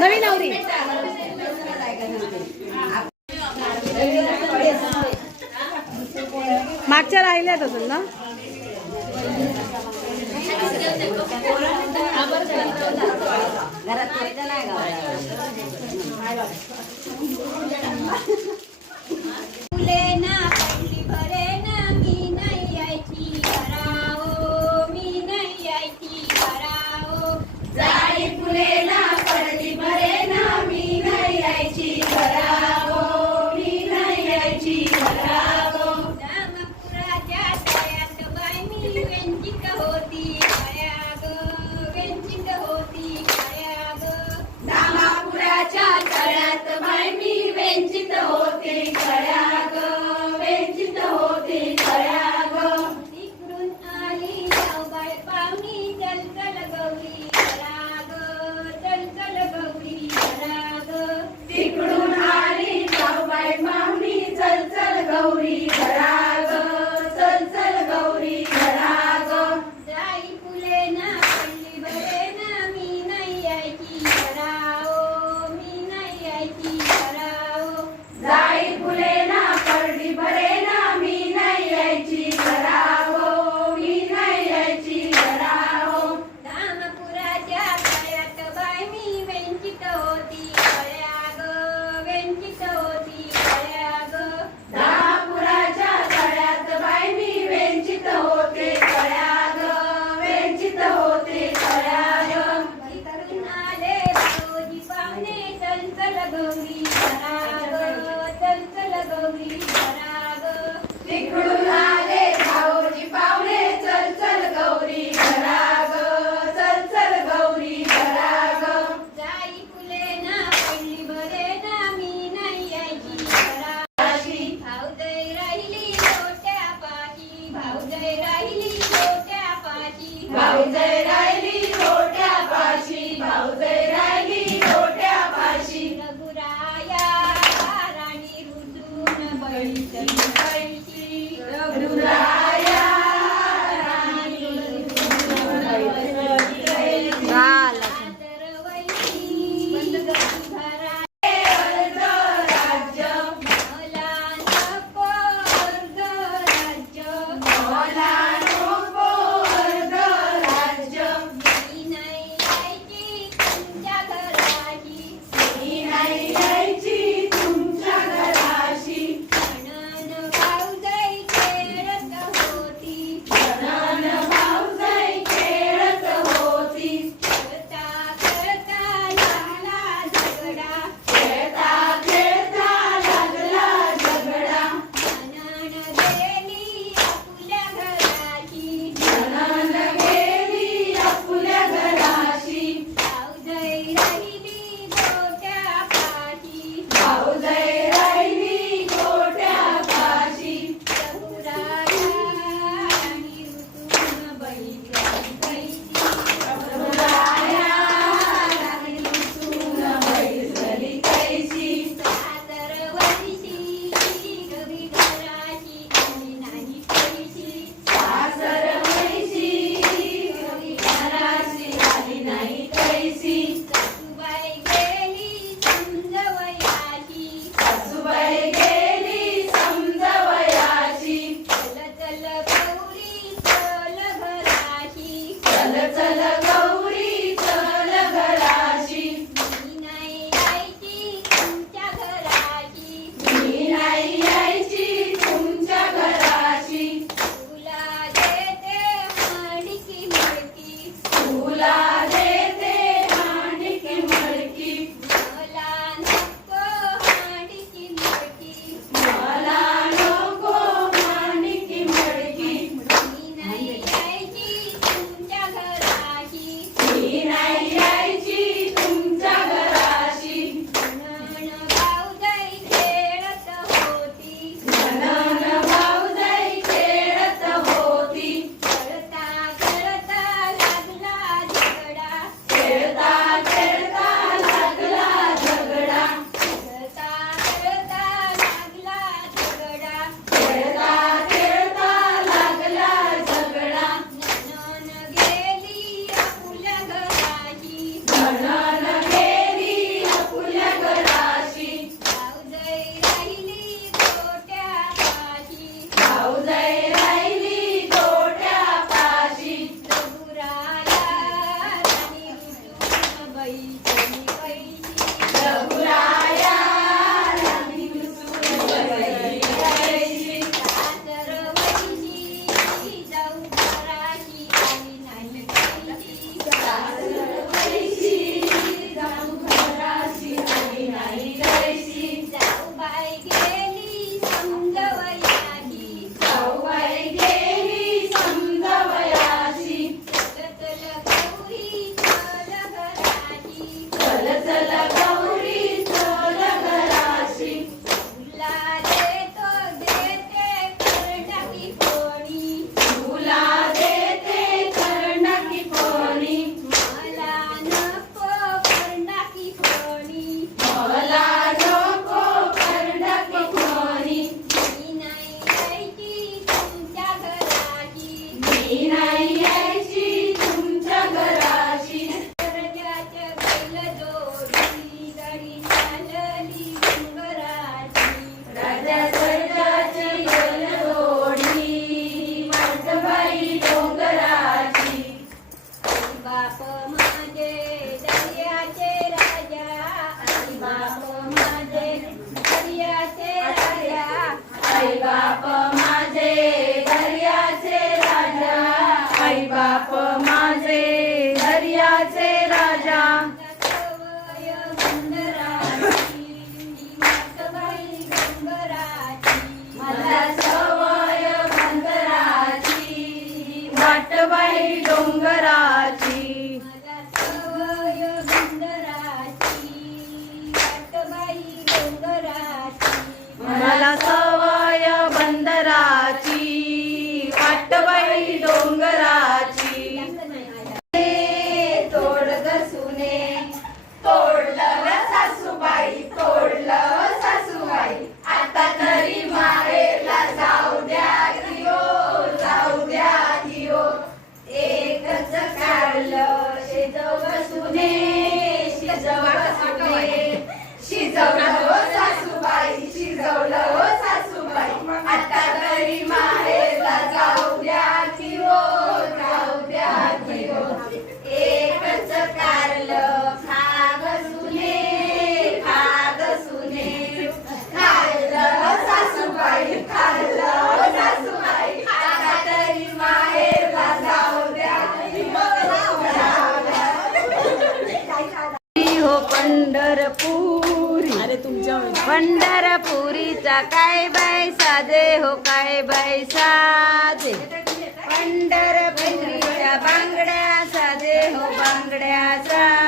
नवीन नवरी मागच्या राहिल्यात अजून ना? घरात नाही पंढरपुरी. अरे तुमच्या पंढरपुरीचा काय बाय साधे हो काय बाय साधे पंढरपुरीच्या बांगड्या साधे हो बांगड्या साधे